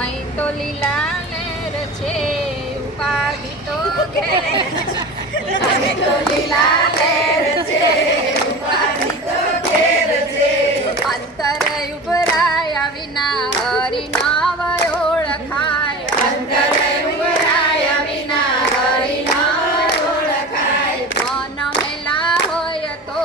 અહીં તો લીલા લહેર છે, ઉપાધિ તો ઘેર છે. અહીં તો લીલા લહેર છે, ઉપાધિ તો ઘેર છે. અંતર ઉભરાયા વિના હરિ નામ ઓળખાય. અંતર ઉભરાયા વિના હરિ નામ ઓળખાય. મન મેલા હોય તો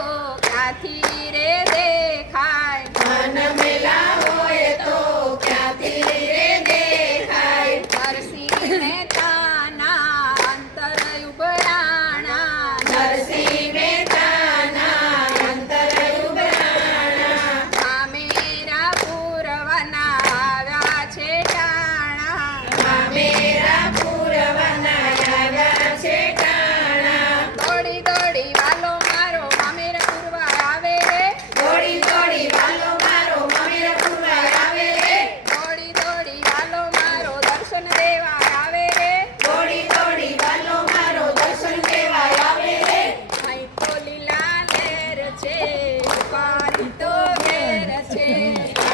ક્યાંથી રે દેખાય. મન મેલા હોય તો ક્યાંથી રે દેખાય. નરસિંહ તાના અંતર ઉભરાણા. નરસિંહ મહેતાના અંતર ઉભરાણા. મામેરા પૂરવાના આવ્યા છે ટાણા. મામેરા પૂરવાના આવ્યા છે ટાણા. દોડી દોડી વાલો મારો મામેરા પૂરવા આવે રે. દોડી દોડી વાલો મારો મામેરા પૂરવા આવે રે. દોડી દોડી વાલો મારો દર્શન દેવા આવે રે. દોડી દોડી વાલો મારો દર્શન દેવા આવે રે. અહીં તો લીલા લહેર છે, ઉપાધિ તો ઘેર છે.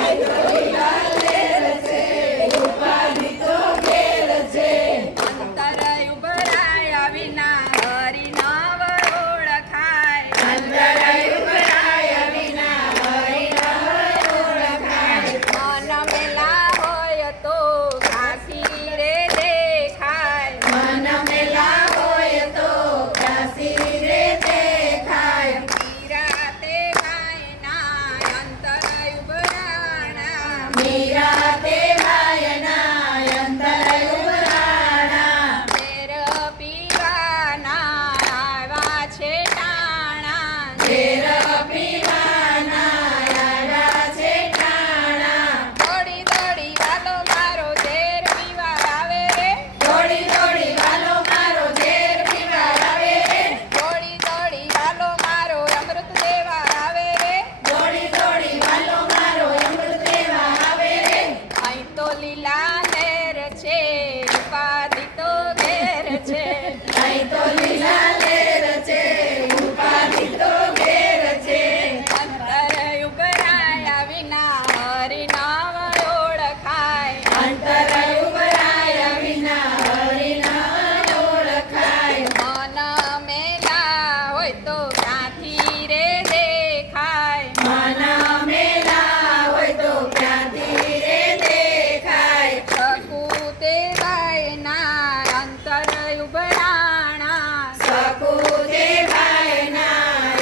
અહીં તો લીલા લહેર છે, ઉપાધિ તો ઘેર છે. અંતર ઉભરાયા વિના હરિ નામ ઓળખાય. અંતર ઉભરાયા વિના હરિ નામ ઓળખાય. મન મેલા હોય તો ક્યાંથી રે દેખાય. મન મેલા હોય તો ક્યાંથી રે દેખાય. મીરાતે ગાયના અંતર ઉભરાણા. મીરાતે ગાયના અંતર ઉભરાણા. ઝેર પીવાના આવ્યા છે ટાણા. ઝેર પીવાના આવ્યા છે ટાણા. દોડી દોડી વાલો મારો ઝેર પીવા આવે રે. દોડી દોડી વાલો મારો ઝેર પીવા આવે રે. દોડી દોડી વાલો મારો અમૃત દેવા આવે રે. દોડી દોડી વાલો મારો અમૃત દેવા આવે રે. અહીં તો લીલા લહેર છે, ઉપાધિ તો ઘેર છે. અહીં તો લીલા લહેર છે, ઉપાધિ તો ઘેર છે. અંતર ઉભરાયા વિના હરિ નામ ઓળખાય. અંતર ઉભરાયા વિના હરિ નામ ઓળખાય. મન મેલા હોય તો ક્યાંથી રે દેખાય. મન મેલા હોય તો ક્યાંથી રે દેખાય. સકુદેવાયના અંતર ઉભરાણા. સકુદેવાયના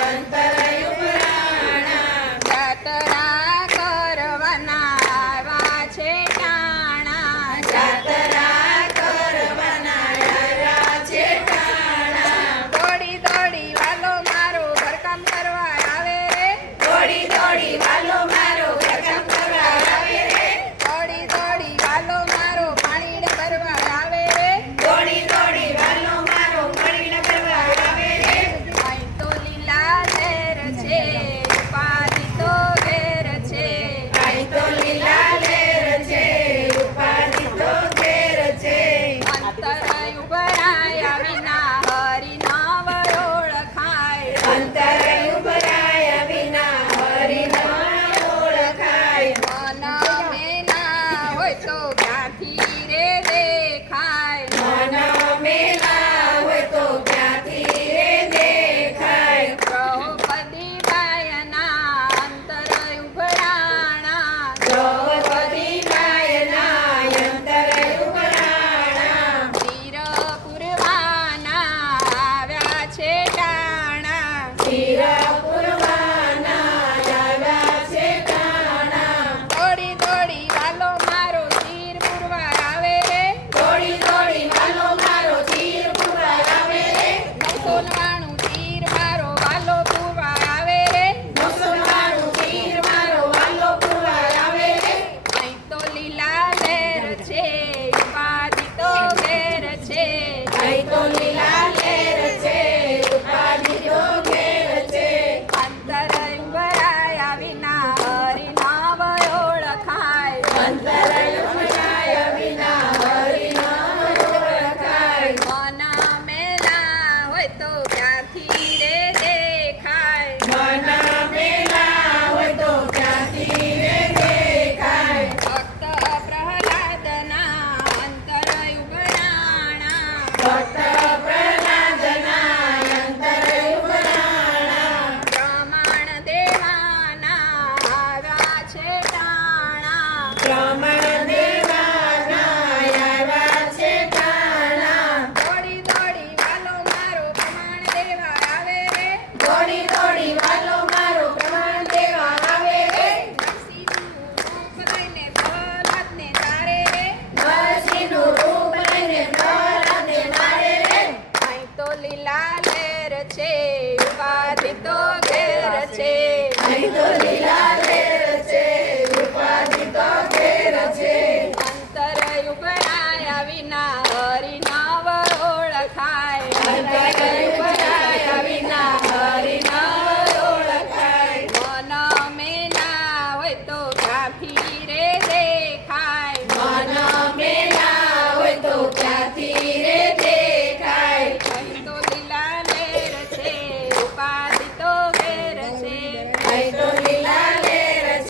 અંતર ઉભરાણા. જાતરા કરવાના આવ્યા છે ટાણા. જાતરા કરવાના આવ્યા છે ટાણા. દોડી દોડી વાલો મારો ઘરકામ કરવા આવે રે. દોડી દોડી વાલો મારો ઘરકામ કરવા આવે રે. દોડી દોડી વાલો મારો પાણીને ભરવા આવે રે. દોડી દોડી વાલો મારો પાણીને ભરવા આવે રે. અહીં તો લીલા લહેર છે, ઉપાધિ તો ઘેર છે. અહીં તો લીલા લહેર છે, ઉપાધિ તો ઘેર છે. અંતર ઉભરાયા વિના હરિ નામ ઓળખાય. અંતર ઉભરાયા વિના હરિ નામ ઓળખાય. મન મેલા હોય તો ક્યાંથી